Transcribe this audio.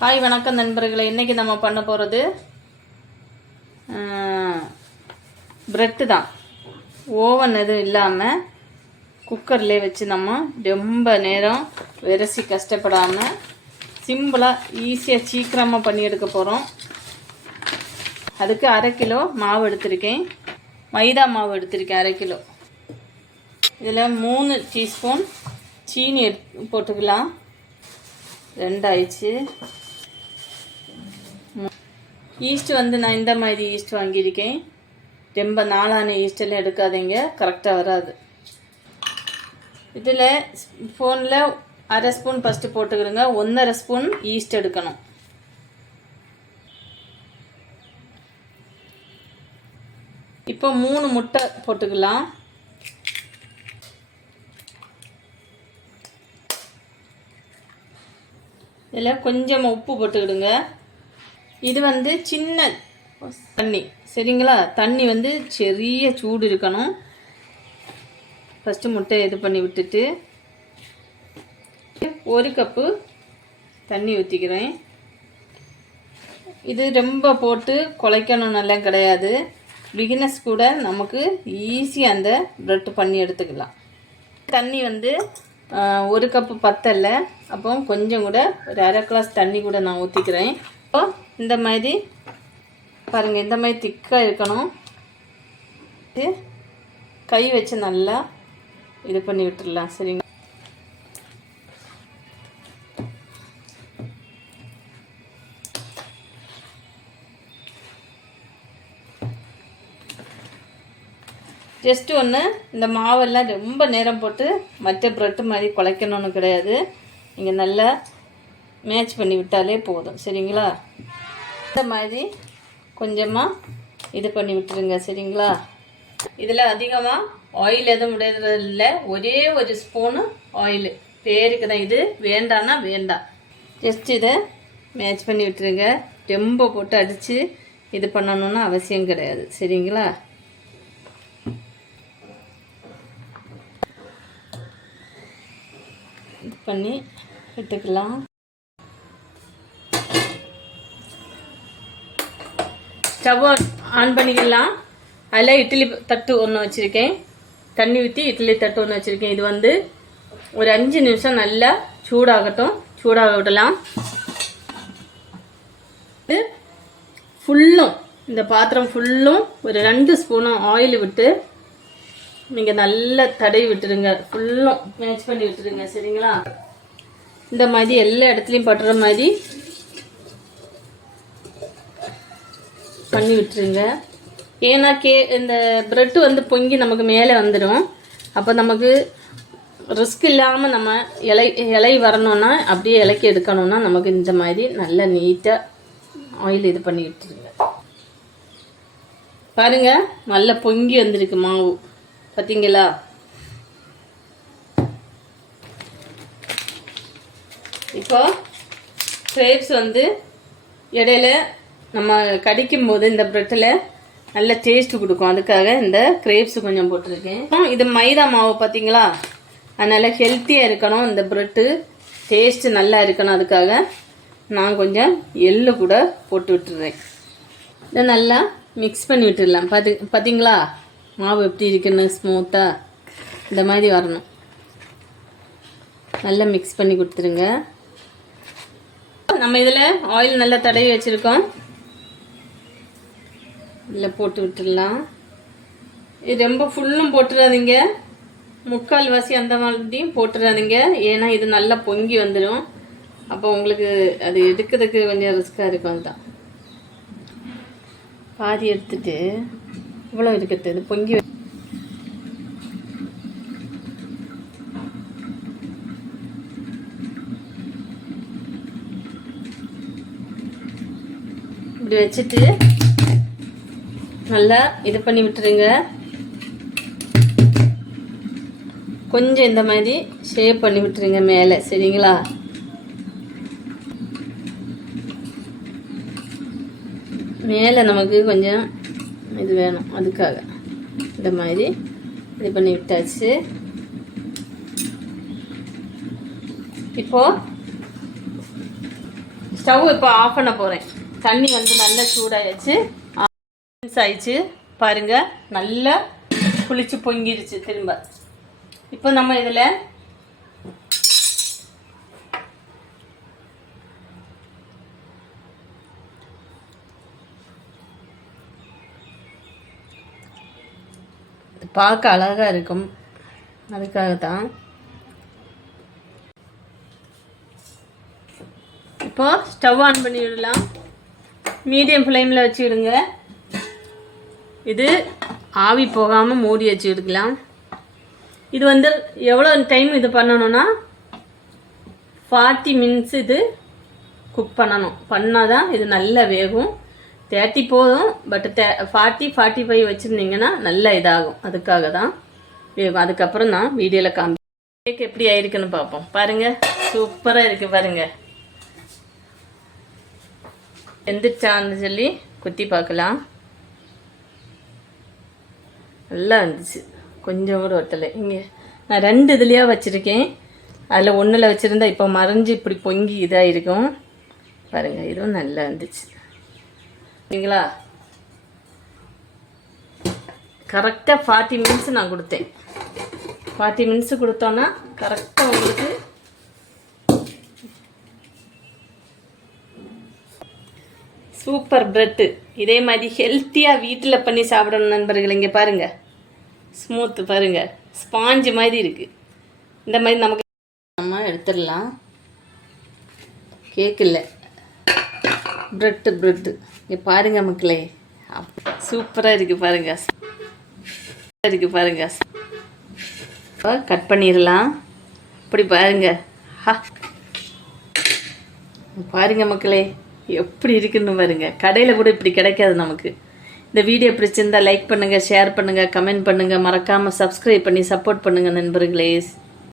Hi வணக்கம் நண்பர்களே. இன்றைக்கி நம்ம பண்ண போகிறது ப்ரெட்டு தான். ஓவன் எதுவும் இல்லாமல் குக்கர்லேயே வச்சு நம்ம ரொம்ப நேரம் விரசி கஷ்டப்படாமல் சிம்பிளாக ஈஸியாக சீக்கிரமாக பண்ணி எடுக்க போகிறோம். அதுக்கு 1/2 கிலோ மாவு எடுத்திருக்கேன். மைதா மாவு எடுத்திருக்கேன் 1/2 கிலோ. இதில் 3 டீஸ்பூன் சீனி போட்டுக்கலாம். 2 ஆயிடுச்சு. ஈஸ்ட் நான் இந்த மாதிரி ஈஸ்ட் வாங்கியிருக்கேன். ரொம்ப நாளான ஈஸ்டெல்லாம் எடுக்காதீங்க, கரெக்டாக வராது. இதில் ஃபோனில் 1/2 ஸ்பூன் ஃபஸ்ட்டு போட்டுக்கிறோங்க. 1/2 ஸ்பூன் ஈஸ்ட் எடுக்கணும். இப்போ 3 முட்டை போட்டுக்கலாம். இதில் கொஞ்சம் உப்பு போட்டுக்கிடுங்க. இது சின்ன தண்ணி, சரிங்களா? தண்ணி பெரிய சூடு இருக்கணும். ஃபஸ்ட்டு முட்டை இது பண்ணி விட்டுட்டு 1 கப்பு தண்ணி ஊற்றிக்கிறேன். இது ரொம்ப போட்டு குழைக்கணும் நல்லா கிடையாது. பிகினர்ஸ் கூட நமக்கு ஈஸியாக அந்த ப்ரெட் பண்ணி எடுத்துக்கலாம். தண்ணி 1 கப்பு பத்தலை. அப்போ கொஞ்சம் கூட ஒரு 1/2 கிளாஸ் தண்ணி கூட நான் ஊற்றிக்கிறேன். இப்போ இந்த மாதிரி பாருங்கள், இந்த மாதிரி திக்காக இருக்கணும். கை வச்சு நல்லா இது பண்ணி விட்டுடலாம், சரிங்க? ஜஸ்ட் இந்த மாவெல்லாம் ரொம்ப நேரம் போட்டு மற்ற ப்ரெட்டு மாதிரி குழைக்கணும்னு கிடையாது. நீங்கள் நல்லா மேட்ச் பண்ணி விட்டாலே போதும், சரிங்களா? இந்த மாதிரி கொஞ்சமாக இது பண்ணி விட்டுருங்க, சரிங்களா? இதில் அதிகமாக ஆயில் எதுவும் விடுறதில்ல. ஒரே 1 ஸ்பூனு ஆயில் பேருக்கு தான். இது வேண்டான்னா வேண்டாம். ஜஸ்ட் இதை மேட்ச் பண்ணி விட்டுருங்க. ரொம்ப போட்டு அடித்து இது பண்ணணுன்னு அவசியம் கிடையாது, சரிங்களா? இது பண்ணி எடுத்துக்கலாம். ஸ்டவ் ஆன் பண்ணிக்கலாம். அதில் இட்லி தட்டு ஒன்று வச்சுருக்கேன். தண்ணி ஊற்றி இட்லி தட்டு ஒன்று வச்சுருக்கேன். இது ஒரு 5 நிமிஷம் நல்லா சூடாகட்டும். சூடாக விடலாம். இது ஃபுல்லும், இந்த பாத்திரம் ஃபுல்லும் ஒரு 2 ஸ்பூனும் ஆயில் விட்டு நீங்கள் நல்லா தடவி விட்டுருங்க. ஃபுல்லும் மேட்ச் பண்ணி விட்டுருங்க, சரிங்களா? இந்த மாதிரி எல்லா இடத்துலையும் பட்டுற மாதிரி பண்ணி விட்டுருங்க. ஏன்னா இந்த ப்ரெட்டு பொங்கி நமக்கு மேலே வந்துடும். அப்போ நமக்கு ரிஸ்க் இல்லாமல் நம்ம இலை வரணும்னா, அப்படியே இலைக்கு எடுக்கணும்னா நமக்கு இந்த மாதிரி நல்லா நீட்டாக ஆயில் இது பண்ணி விட்டுருங்க. பாருங்கள், நல்லா பொங்கி வந்திருக்கு மாவு, பார்த்தீங்களா? இப்போ கிரேப்ஸ் இடையில நம்ம கடிக்கும்போது இந்த ப்ரெட்டில் நல்ல டேஸ்ட் கொடுக்கும். அதுக்காக இந்த கிரேப்ஸ் கொஞ்சம் போட்டிருக்கேன். இது மைதா மாவு, பார்த்தீங்களா? அதனால் ஹெல்த்தியாக இருக்கணும். இந்த ப்ரெட்டு டேஸ்ட்டு நல்லா இருக்கணும். அதுக்காக நான் கொஞ்சம் எள்ளு கூட போட்டு விட்டுறேன். இதை நல்லா மிக்ஸ் பண்ணி விட்டுடலாம். பார்த்தீங்களா மாவு எப்படி இருக்குன்னு? ஸ்மூத்தாக இந்த மாதிரி வரணும். நல்லா மிக்ஸ் பண்ணி கொடுத்துருங்க. நம்ம இதில் ஆயில் நல்லா தடவி வச்சுருக்கோம். இதில் போட்டு விட்டுடலாம். இது ரொம்ப ஃபுல்லும் போட்டுடாதீங்க, 3/4 வாசி அந்த மாதிரியும் போட்டுடாதீங்க. ஏன்னா இது நல்லா பொங்கி வந்துடும். அப்போ உங்களுக்கு அது எடுக்கிறதுக்கு கொஞ்சம் ரிஸ்க்காக இருக்கும். அதுதான் பாதி எடுத்துட்டு இவ்வளோ இருக்கிறது. இது பொங்கி இப்படி வச்சுட்டு நல்லா இது பண்ணி விட்டுருங்க. கொஞ்சம் இந்த மாதிரி ஷேப் பண்ணி விட்டுருங்க மேலே, சரிங்களா? மேலே நமக்கு கொஞ்சம் இது வேணும், அதுக்காக இந்த மாதிரி இது பண்ணி விட்டாச்சு. இப்போ ஸ்டவ் இப்போ ஆஃப் பண்ண போகிறேன். தண்ணி வந்து நல்லா சூடாகிடுச்சு, ஆயிடுச்சு பாருங்கள். நல்லா குளிச்சு பொங்கிடுச்சு திரும்ப. இப்போ நம்ம இதில் பார்க்க அழகாக இருக்கும், அதுக்காகத்தான். இப்போ ஸ்டவ் ஆன் பண்ணி விடலாம். மீடியம் ஃப்ளேமில் வச்சு விடுங்க. இது ஆவி போகாமல் மூடி வச்சு விடுக்கலாம். இது வந்து எவ்வளோ டைம் இது பண்ணணும்னா 40 மினிட்ஸ் இது குக் பண்ணணும். பண்ணால் தான் இது நல்லா வேகும். 30 போதும், பட் 40-45 வச்சுருந்தீங்கன்னா நல்லா இதாகும். அதுக்காக தான் வேகும். அதுக்கப்புறம் தான் வீடியோவில் கேக் எப்படி ஆயிருக்குன்னு பார்ப்போம். பாருங்கள், சூப்பராக இருக்குது பாருங்கள். வெந்துச்சான்னு சொல்லி குத்தி பார்க்கலாம். நல்லா இருந்துச்சு, கொஞ்சம் கூட ஒட்டலை. இங்கே நான் 2 இதுலையாக வச்சுருக்கேன். அதில் ஒன்றில் வச்சுருந்தா இப்போ மறைஞ்சு இப்படி பொங்கி இதாக இருக்கும் பாருங்கள். இதுவும் நல்லா இருந்துச்சு சரிங்களா. கரெக்டாக 40 மினிட்ஸ் நான் கொடுத்தேன். 40 மினிட்ஸ் கொடுத்தோன்னா கரெக்டாக உங்களுக்கு சூப்பர் பிரெட்டு. இதே மாதிரி ஹெல்த்தியாக வீட்டில் பண்ணி சாப்பிடணும் நண்பர்கள். இங்கே பாருங்கள், ஸ்மூத்து பாருங்கள், ஸ்பாஞ்சு மாதிரி இருக்குது. இந்த மாதிரி நமக்கு நம்ம எடுத்துடலாம். கேக் இல்லை, பிரெட்டு. இங்கே பாருங்கள் மக்களே, சூப்பராக இருக்குது பாருங்கள். கட் பண்ணிடலாம். இப்படி பாருங்கள். பாருங்கள் மக்களே, எப்படி இருக்குன்னு பாருங்கள். கடையில் கூட இப்படி கிடைக்காது நமக்கு. இந்த வீடியோ பிடிச்சிருந்தா லைக் பண்ணுங்கள், ஷேர் பண்ணுங்கள், கமெண்ட் பண்ணுங்கள். மறக்காமல் சப்ஸ்கிரைப் பண்ணி சப்போர்ட் பண்ணுங்கள் நண்பர்களே.